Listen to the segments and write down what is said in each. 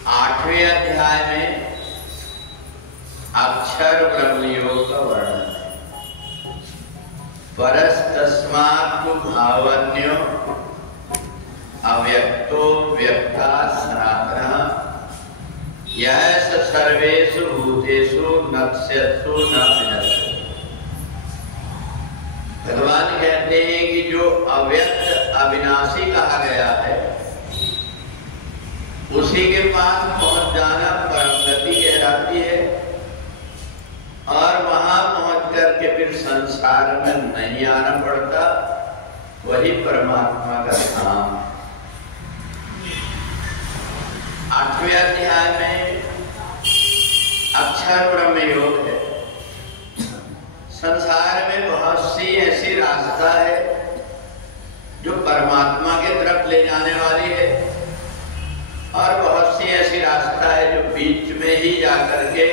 8वें अध्याय में अक्षर ब्रह्मयोग का वर्णन है। परस्तस्मात् भावन्यो अव्यक्तो व्यक्ता सनातनः यः सर्वेषु भूतेषु नक्ष्यत्सु न विनश्यति। भगवान कहते हैं कि जो अव्यक्त अविनाशी कहा गया है उसी के पास पहुंच जाना परम गति कहलाती है, और वहां पहुंच करके फिर संसार में नहीं आना पड़ता, वही परमात्मा का धाम। 8वें अध्याय में अक्षर ब्रह्म योग है। संसार में बहुत सी ऐसी रास्ता है जो परमात्मा के तरफ ले जाने वाली है, और बहुत सी ऐसी रास्ता है जो बीच में ही जाकर के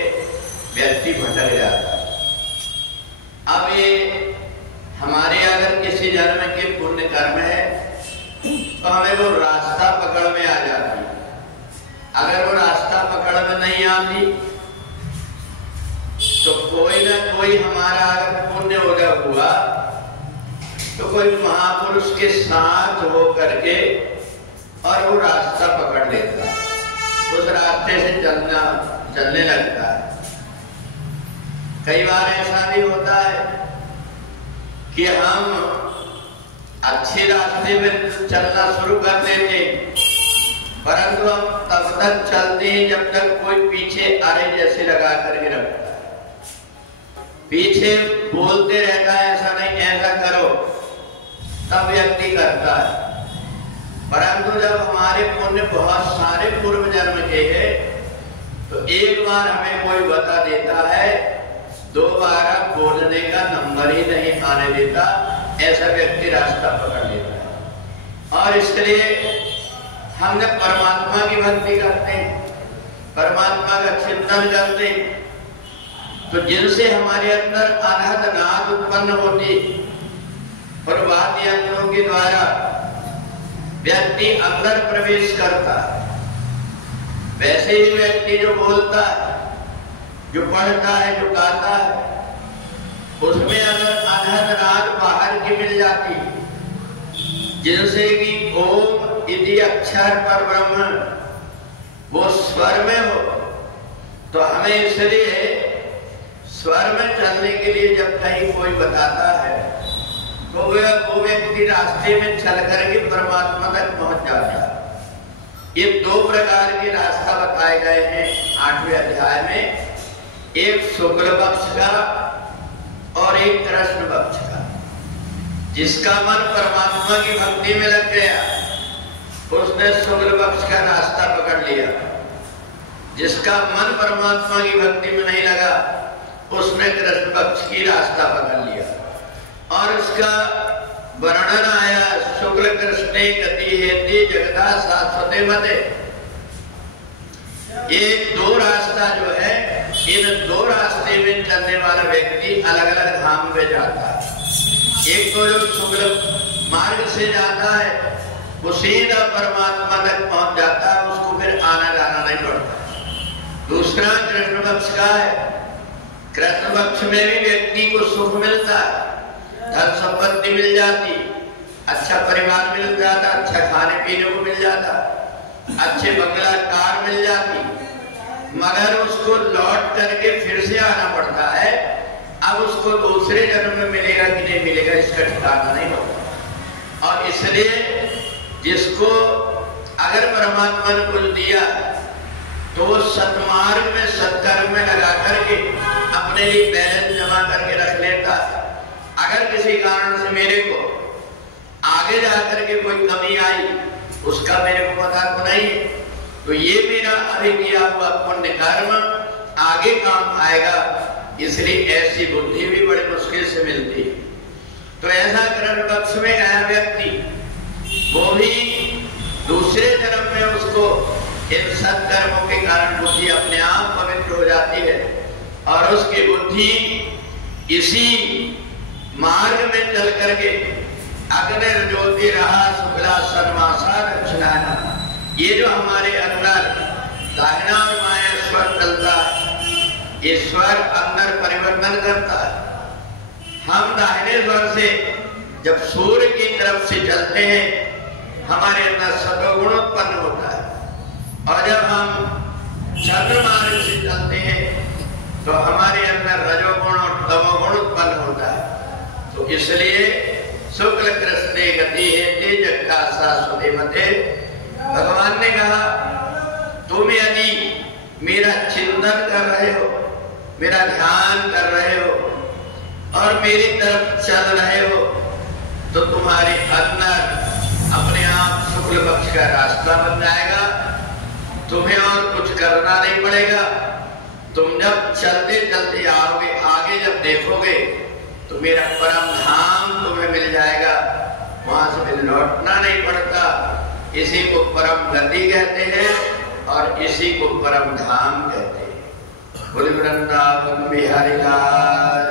व्यक्ति भटक जाता है। अब ये हमारे अगर किसी जन्म के पुण्य कर्म है तो हमें वो रास्ता पकड़ में आ जाती है। अगर वो रास्ता पकड़ में नहीं आती तो कोई ना कोई हमारा अगर पुण्य उदय हुआ तो कोई महापुरुष के साथ हो करके और वो रास्ता पकड़ लेता है, उस रास्ते से चलने लगता है। कई बार ऐसा भी होता है कि हम अच्छे रास्ते में चलना शुरू कर देते, परंतु हम तब तक चलते हैं जब तक कोई पीछे अरे जैसे लगा करके रखता है, पीछे बोलते रहता है ऐसा नहीं ऐसा करो, तब व्यक्ति करता है। परंतु जब हमारे पुण्य बहुत सारे पूर्व जन्म के हैं तो एक बार हमें कोई बता देता है, दोबारा बोलने का नंबर ही नहीं आने देता, ऐसा व्यक्ति रास्ता पकड़ लेता है। और इसलिए हमने परमात्मा की भक्ति करते हैं, परमात्मा का चिंतन करते हैं, तो जिनसे हमारे अंदर अनहद नाद उत्पन्न होती और वाद्य यंत्रों के द्वारा व्यक्ति अंदर प्रवेश करता है, वैसे ही व्यक्ति जो बोलता है, जो पढ़ता है, जो गाता है, उसमें अगर अनहद नाद बाहर की मिल जाती, जिनसे कि ओम इति अक्षर पर ब्रह्म वो स्वर में हो, तो हमें इसलिए स्वर में चलने के लिए जब कहीं कोई बताता है तो वो व्यक्ति रास्ते में चल करके परमात्मा तक पहुंच जाता है। ये दो प्रकार के रास्ता बताए गए हैं 8वें अध्याय में, एक शुक्ल पक्ष का और एक कृष्ण पक्ष का। जिसका मन परमात्मा की भक्ति में लग गया उसने शुक्ल पक्ष का रास्ता पकड़ लिया, जिसका मन परमात्मा की भक्ति में नहीं लगा उसने कृष्ण पक्ष की रास्ता पकड़ लिया। और उसका वर्णन आया, शुक्ल कृष्णे गति हेति जगदा शाश्वते मते। ये दो रास्ता जो है, इन दो रास्ते में चलने वाला व्यक्ति अलग अलग धाम पे जाता है। एक तो जो शुक्ल मार्ग से जाता है वो सीधा परमात्मा तक पहुंच जाता है, उसको फिर आना जाना नहीं पड़ता। दूसरा कृष्ण पक्ष का है, कृष्ण पक्ष में भी व्यक्ति को सुख मिलता है, धन संपत्ति मिल जाती, अच्छा परिवार मिल जाता, अच्छा खाने पीने को मिल जाता, अच्छे बंगला कार मिल जाती, मगर उसको लौट करके फिर से आना पड़ता है। अब उसको दूसरे जन्म में मिलेगा कि नहीं मिलेगा इसका ठिकाना नहीं होता। और इसलिए जिसको अगर परमात्मा ने कुछ दिया तो वो सत्मार्ग में सत्कर्म में लगा करके अपने लिए बैलेंस जमा करके रख लेता है। अगर किसी कारण से मेरे को आगे जाकर के कोई कमी आई, उसका मेरे को पता तो नहीं है, तो ये मेरा अभी किया हुआ पुण्य कर्म आगे काम आएगा, इसलिए ऐसी बुद्धि भी बड़ी मुश्किल से मिलती है। तो ऐसा कृष्ण पक्ष में गया व्यक्ति, वो भी दूसरे जन्म में उसको इन सत्कर्मों के कारण बुद्धि अपने आप पवित्र हो जाती है, और उसकी बुद्धि इसी मार्ग में चल करके अग्निर्ज्योति रहा शुक्ला सन्मासा दक्षिणायन, ये जो हमारे अंदर ईश्वर अंदर परिवर्तन करता है। हम दाहिने स्वर से जब सूर्य की तरफ से चलते हैं हमारे अंदर सतोगुण उत्पन्न होता है, और जब हम चंद्रमार्ग से चलते हैं तो हमारे अंदर रजोगुण और तमोगुण उत्पन्न होता है। तो इसलिए शुक्ल कृष्णे गति है तेज का शाश्वते मते। भगवान ने कहा तुम यदि मेरा चिंतन कर रहे हो, मेरा ध्यान कर रहे हो और मेरी तरफ चल रहे हो तो तुम्हारे अंदर अपने आप शुक्ल पक्ष का रास्ता बन जाएगा। तुम्हें और कुछ करना नहीं पड़ेगा। तुम जब चलते चलते आओगे, आगे जब देखोगे तो मेरा परम धाम तुम्हें मिल जाएगा, वहां से फिर लौटना नहीं पड़ता। इसी को परम गति कहते हैं और इसी को परम धाम कहते हैं। बोल वृंदावन बिहारी लाल